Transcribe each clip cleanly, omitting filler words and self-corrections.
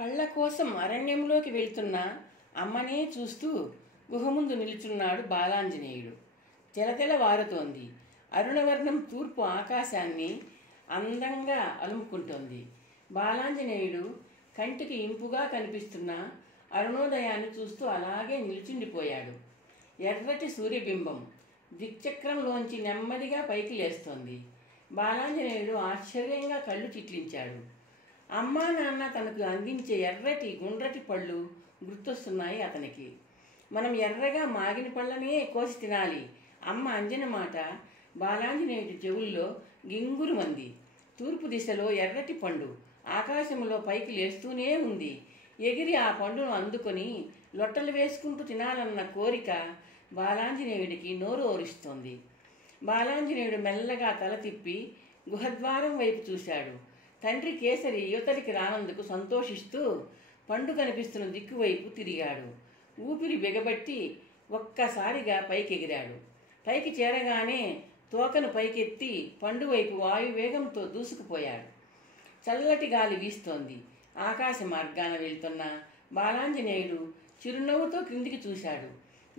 పళ్ళ కోసం అరణ్యంలోకి వెళ్తున్న అమ్మనే చూస్తూ గుహ ముందు నిలుచున్నాడు బాలాంజనేయుడు. తెలతెలవారుతోంది. అరుణవర్ణం తూర్పు ఆకాశాన్ని అందంగా అలుముకుంటోంది. బాలాంజనేయుడు కంటికి ఇంపుగా కనిపిస్తున్న అరుణోదయాన్ని చూస్తూ అలాగే నిల్చుండిపోయాడు. ఎర్రటి సూర్యబింబం దిక్చక్రంలోంచి నెమ్మదిగా పైకి లేస్తోంది. బాలాంజనేయుడు ఆశ్చర్యంగా కళ్ళు చిట్లించాడు. అమ్మా నాన్న తనకు అందించే ఎర్రటి గుండ్రటి పళ్ళు గుర్తొస్తున్నాయి అతనికి. మనం ఎర్రగా మాగిన పళ్ళనే కోసి తినాలి అమ్మ అంజన మాట బాలాంజనేయుడి చెవుల్లో గింగురుమంది. తూర్పు దిశలో ఎర్రటి పండు ఆకాశంలో పైకి లేస్తూనే ఉంది. ఎగిరి ఆ పండును అందుకొని లొట్టలు వేసుకుంటూ తినాలన్న కోరిక బాలాంజనేయుడికి నోరు ఊరిస్తోంది. బాలాంజనేయుడు మెల్లగా తల తిప్పి గుహద్వారం వైపు చూశాడు. తండ్రి కేసరి యువతలికి రానందుకు సంతోషిస్తూ పండు కనిపిస్తున్న దిక్కువైపు తిరిగాడు. ఊపిరి బిగబట్టి ఒక్కసారిగా పైకెగిరాడు. పైకి చేరగానే తోకను పైకెత్తి పండు వైపు వాయువేగంతో దూసుకుపోయాడు. చల్లటి గాలి వీస్తోంది. ఆకాశ మార్గాన వెళ్తున్న బాలాంజనేయుడు చిరునవ్వుతో క్రిందికి చూశాడు.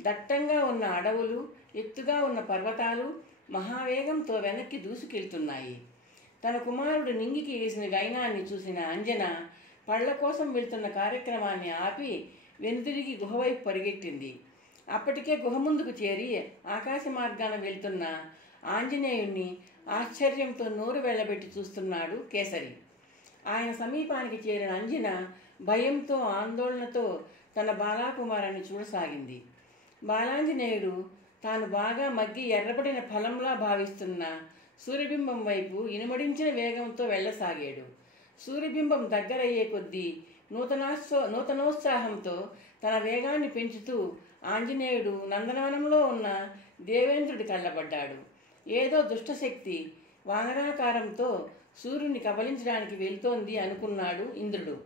దట్టంగా ఉన్న అడవులు, ఎత్తుగా ఉన్న పర్వతాలు మహావేగంతో వెనక్కి దూసుకెళ్తున్నాయి. తన కుమారుడు నింగికి వేసిన గైనాన్ని చూసిన అంజన పళ్ల కోసం వెళ్తున్న కార్యక్రమాన్ని ఆపి వెనుతిరిగి గుహవైపు పరిగెట్టింది. అప్పటికే గుహ ముందుకు చేరి ఆకాశ మార్గాన వెళ్తున్న ఆంజనేయుణ్ణి ఆశ్చర్యంతో నోరు వెళ్ళబెట్టి చూస్తున్నాడు కేసరి. ఆయన సమీపానికి చేరిన అంజన భయంతో ఆందోళనతో తన బాలాకుమారాన్ని చూడసాగింది. బాలాంజనేయుడు తాను బాగా మగ్గి ఎర్రబడిన ఫలంలా భావిస్తున్న సూర్యబింబం వైపు ఇనుమడించిన వేగంతో వెళ్ళసాగాడు. సూర్యబింబం దగ్గరయ్యే కొద్దీ నూతనోత్సాహంతో తన వేగాన్ని పెంచుతూ ఆంజనేయుడు నందనవనంలో ఉన్న దేవేంద్రుడి కళ్ళబడ్డాడు. ఏదో దుష్టశక్తి వానరాకారంతో సూర్యుని కబలించడానికి వెళ్తోంది అనుకున్నాడు ఇంద్రుడు.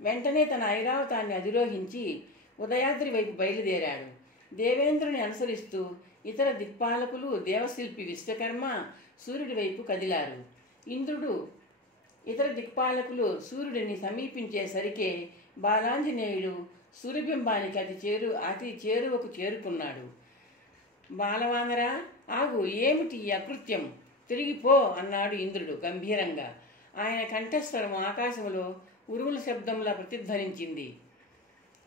వెంటనే తన ఐరావతాన్ని అధిరోహించి ఉదయాద్రి వైపు బయలుదేరాడు. దేవేంద్రుని అనుసరిస్తూ ఇతర దిక్పాలకులు దేవశిల్పి విశ్వకర్మ సూర్యుడి వైపు కదిలారు. ఇంద్రుడు ఇతర దిక్పాలకులు సూర్యుడిని సమీపించేసరికే బాలాంజనేయుడు సూర్యబింబానికి అతి చేరువకు చేరుకున్నాడు. బాలవానరా, ఆగు, ఏమిటి ఈ అకృత్యం? తిరిగిపో అన్నాడు ఇంద్రుడు గంభీరంగా. ఆయన కంఠస్వరం ఆకాశంలో ఉరుముల శబ్దంలా ప్రతిధ్వనించింది.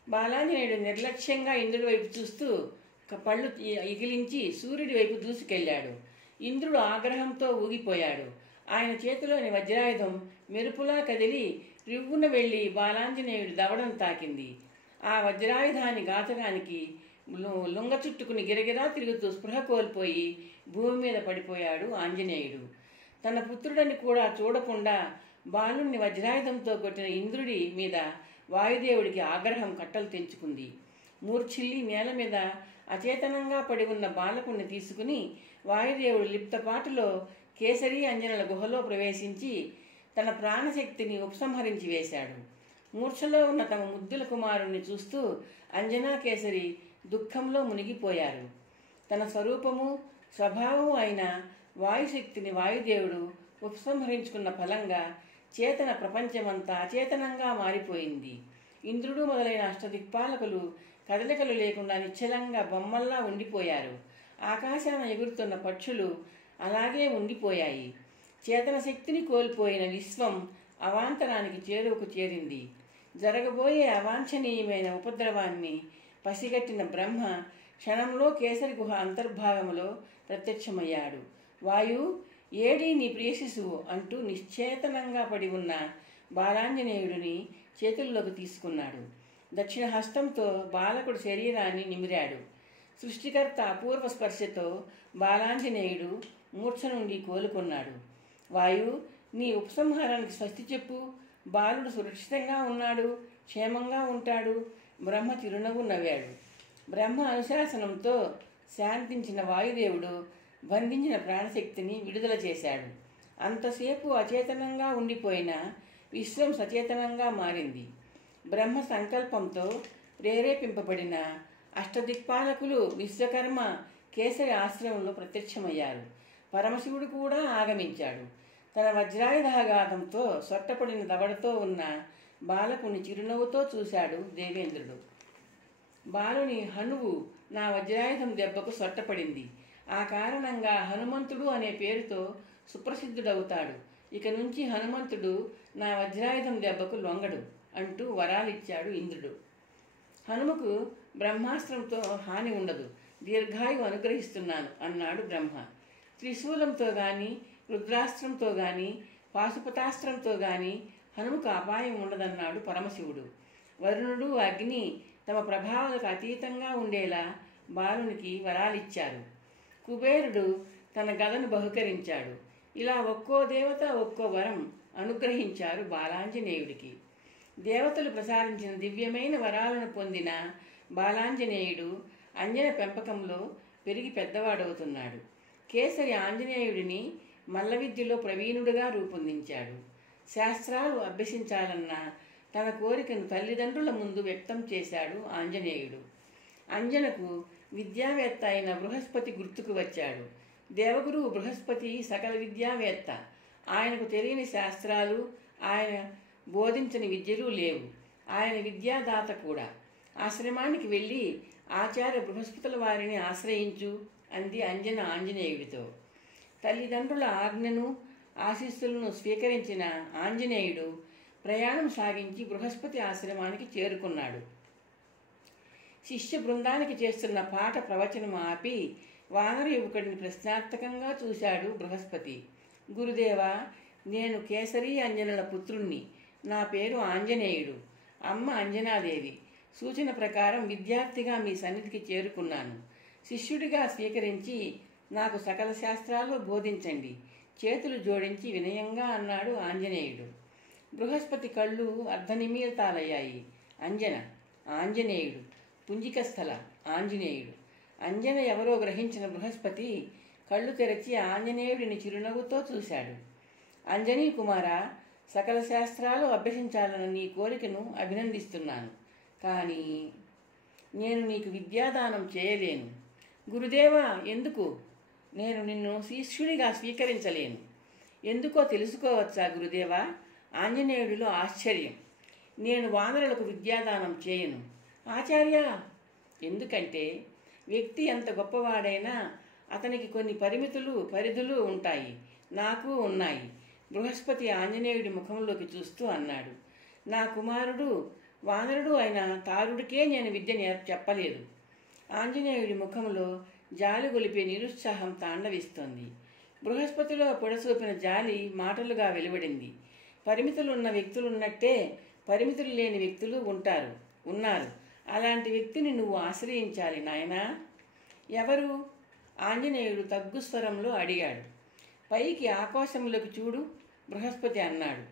బాలాంజనేయుడు నిర్లక్ష్యంగా ఇంద్రుడి వైపు చూస్తూ పళ్ళు ఇగిలించి సూర్యుడి వైపు దూసుకెళ్లాడు. ఇంద్రుడు ఆగ్రహంతో ఊగిపోయాడు. ఆయన చేతిలోని వజ్రాయుధం మెరుపులా కదిలి రివ్వున వెళ్లి బాలాంజనేయుడు దవడను తాకింది. ఆ వజ్రాయుధాన్ని ఘాతకానికి లుంగ చుట్టుకుని గిరగిరా తిరుగుతూ స్పృహ కోల్పోయి భూమి మీద పడిపోయాడు ఆంజనేయుడు. తన పుత్రుడని కూడా చూడకుండా బాలుణ్ణి వజ్రాయుధంతో కొట్టిన ఇంద్రుడి మీద వాయుదేవుడికి ఆగ్రహం కట్టలు తెంచుకుంది. మూర్ఛిల్లి నేల మీద అచేతనంగా పడి ఉన్న బాలకుణ్ణి తీసుకుని వాయుదేవుడు లిప్తపాటులో కేసరి అంజనల గుహలో ప్రవేశించి తన ప్రాణశక్తిని ఉపసంహరించి వేశాడు. మూర్ఛలో ఉన్న తమ ముద్దుల కుమారుణ్ణి చూస్తూ అంజనా కేసరి దుఃఖంలో మునిగిపోయారు. తన స్వరూపము స్వభావము అయిన వాయుశక్తిని వాయుదేవుడు ఉపసంహరించుకున్న ఫలంగా చేతన ప్రపంచమంతా అచేతనంగా మారిపోయింది. ఇంద్రుడు మొదలైన అష్టదిక్పాలకులు కదలికలు లేకుండా నిశ్చలంగా బొమ్మల్లా ఉండిపోయారు. ఆకాశాన ఎగురుతున్న పక్షులు అలాగే ఉండిపోయాయి. చేతన శక్తిని కోల్పోయిన విశ్వం అవాంతరానికి చేరువకు చేరింది. జరగబోయే అవాంఛనీయమైన ఉపద్రవాన్ని పసిగట్టిన బ్రహ్మ క్షణంలో కేసరి గుహ అంతర్భాగంలో ప్రత్యక్షమయ్యాడు. వాయు, ఏడీ నీ ప్రియశిశువు అంటూ నిశ్చేతనంగా పడి ఉన్న బాలాంజనేయుడిని చేతుల్లోకి తీసుకున్నాడు. దక్షిణ హస్తంతో బాలకుడి శరీరాన్ని నిమిరాడు. సృష్టికర్త అపూర్వ స్పర్శతో బాలాంజనేయుడు మూర్ఛ నుండి కోలుకున్నాడు. వాయు, నీ ఉపసంహారానికి స్వస్తి చెప్పు. బాలుడు సురక్షితంగా ఉన్నాడు, క్షేమంగా ఉంటాడు. బ్రహ్మ చిరునవ్వు నవ్వాడు. బ్రహ్మ అనుశాసనంతో శాంతించిన వాయుదేవుడు బంధించిన ప్రాణశక్తిని విడుదల చేశాడు. అంతసేపు అచేతనంగా ఉండిపోయిన విశ్వం సచేతనంగా మారింది. బ్రహ్మ సంకల్పంతో ప్రేరేపింపబడిన అష్టదిక్పాలకులు విశ్వకర్మ కేసరి ఆశ్రమంలో ప్రత్యక్షమయ్యారు. పరమశివుడు కూడా ఆగమించాడు. తన వజ్రాయుధాఘాతంతో సొట్టపడిన దవడతో ఉన్న బాలకుని చిరునవ్వుతో చూశాడు దేవేంద్రుడు. బాలుని హనువు నా వజ్రాయుధం దెబ్బకు సొట్టపడింది. ఆ కారణంగా హనుమంతుడు అనే పేరుతో సుప్రసిద్ధుడవుతాడు. ఇక నుంచి హనుమంతుడు నా వజ్రాయుధం దెబ్బకు లొంగడు అంటూ వరాలిచ్చాడు ఇంద్రుడు. హనుమకు బ్రహ్మాస్త్రంతో హాని ఉండదు, దీర్ఘాయువు అనుగ్రహిస్తున్నాను అన్నాడు బ్రహ్మ. త్రిశూలంతో గాని, రుద్రాస్త్రంతో గాని, పాశుపతాస్త్రంతో గాని హనుమకు అపాయం ఉండదన్నాడు పరమశివుడు. వరుణుడు, అగ్ని తమ ప్రభావాలకు అతీతంగా ఉండేలా బాలునికి వరాలిచ్చారు. కుబేరుడు తన గదను బహుకరించాడు. ఇలా ఒక్కో దేవత ఒక్కో వరం అనుగ్రహించారు బాలాంజనేయుడికి. దేవతలు ప్రసాదించిన దివ్యమైన వరాలను పొందిన బాలాంజనేయుడు అంజన పెంపకంలో పెరిగి పెద్దవాడవుతున్నాడు. కేసరి ఆంజనేయుడిని మల్ల విద్యలో ప్రవీణుడిగా రూపొందించాడు. శాస్త్రాలు అభ్యసించాలన్న తన కోరికను తల్లిదండ్రుల ముందు వ్యక్తం చేశాడు ఆంజనేయుడు. అంజనకు విద్యావేత్త అయిన బృహస్పతి గుర్తుకు వచ్చాడు. దేవగురువు బృహస్పతి సకల విద్యావేత్త. ఆయనకు తెలియని శాస్త్రాలు, ఆయన బోధించని విద్యలు లేవు. ఆయన విద్యాదాత కూడా. ఆశ్రమానికి వెళ్ళి ఆచార్య బృహస్పతుల వారిని ఆశ్రయించు అంది అంజన ఆంజనేయుడితో. తల్లిదండ్రుల ఆజ్ఞను, ఆశీస్సులను స్వీకరించిన ఆంజనేయుడు ప్రయాణం సాగించి బృహస్పతి ఆశ్రమానికి చేరుకున్నాడు. శిష్య బృందానికి చేస్తున్న పాఠ ప్రవచనం ఆపి వానర యువకుడిని ప్రశ్నార్థకంగా చూశాడు బృహస్పతి. గురుదేవా, నేను కేసరి అంజనల పుత్రుణ్ణి. నా పేరు ఆంజనేయుడు. అమ్మ అంజనాదేవి. సూచన ప్రకారం విద్యార్థిగా మీ సన్నిధికి చేరుకున్నాను. శిష్యుడిగా స్వీకరించి నాకు సకల శాస్త్రాలు బోధించండి. చేతులు జోడించి వినయంగా అన్నాడు ఆంజనేయుడు. బృహస్పతి కళ్ళు అర్ధనిమీలితాలయ్యాయి. అంజన, ఆంజనేయుడు, పుంజికస్థల, ఆంజనేయుడు. అంజన ఎవరో గ్రహించిన బృహస్పతి కళ్ళు తెరచి ఆంజనేయుడిని చిరునవ్వుతో చూశాడు. అంజనీ కుమార, సకల శాస్త్రాలు అభ్యసించాలన్న నీ కోరికను అభినందిస్తున్నాను. కానీ నేను నీకు విద్యాదానం చేయలేను. గురుదేవా, ఎందుకు? నేను నిన్ను శిష్యుడిగా స్వీకరించలేను. ఎందుకో తెలుసుకోవచ్చా గురుదేవా? ఆంజనేయుడిలో ఆశ్చర్యం. నేను వానరులకు విద్యాదానం చేయను. ఆచార్య, ఎందుకంటే వ్యక్తి ఎంత గొప్పవాడైనా అతనికి కొన్ని పరిధులు ఉంటాయి. నాకు ఉన్నాయి. బృహస్పతి ఆంజనేయుడి ముఖంలోకి చూస్తూ అన్నాడు. నా కుమారుడు వానరుడు అయిన తారుడికే నేను విద్య చెప్పలేదు. ఆంజనేయుడి ముఖంలో జాలి గొలిపే నిరుత్సాహం తాండవిస్తోంది. బృహస్పతిలో పొడసూపిన జాలి మాటలుగా వెలువడింది. పరిమితులున్న వ్యక్తులున్నట్టే పరిమితులు లేని వ్యక్తులు ఉన్నారు. అలాంటి వ్యక్తిని నువ్వు ఆశ్రయించాలి నాయనా. ఎవరు? ఆంజనేయుడు తగ్గు స్వరంలో అడిగాడు. పైకి ఆకాశంలోకి చూడు, బృహస్పతి అన్నాడు.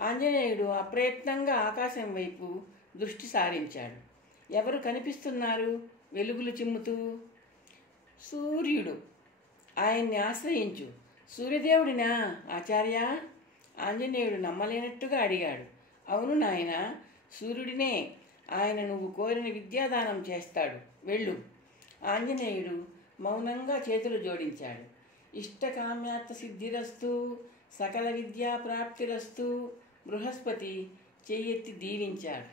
ఆంజనేయుడు అప్రయత్నంగా ఆకాశం వైపు దృష్టి సారించాడు. ఎవరు కనిపిస్తున్నారు వెలుగులు చిమ్ముతూ? సూర్యుడు. ఆయన్ని ఆశ్రయించు. సూర్యదేవుడినా ఆచార్య? ఆంజనేయుడు నమ్మలేనట్టుగా అడిగాడు. అవును నాయన, సూర్యుడినే. ఆయన నువ్వు కోరిన విద్యాదానం చేస్తాడు. వెళ్ళు. ఆంజనేయుడు మౌనంగా చేతులు జోడించాడు. ఇష్టకామ్యార్థ సిద్ధిరస్తు, సకల విద్యా ప్రాప్తిరస్తు. బృహస్పతి చెయ్యెత్తి దీవించాడు.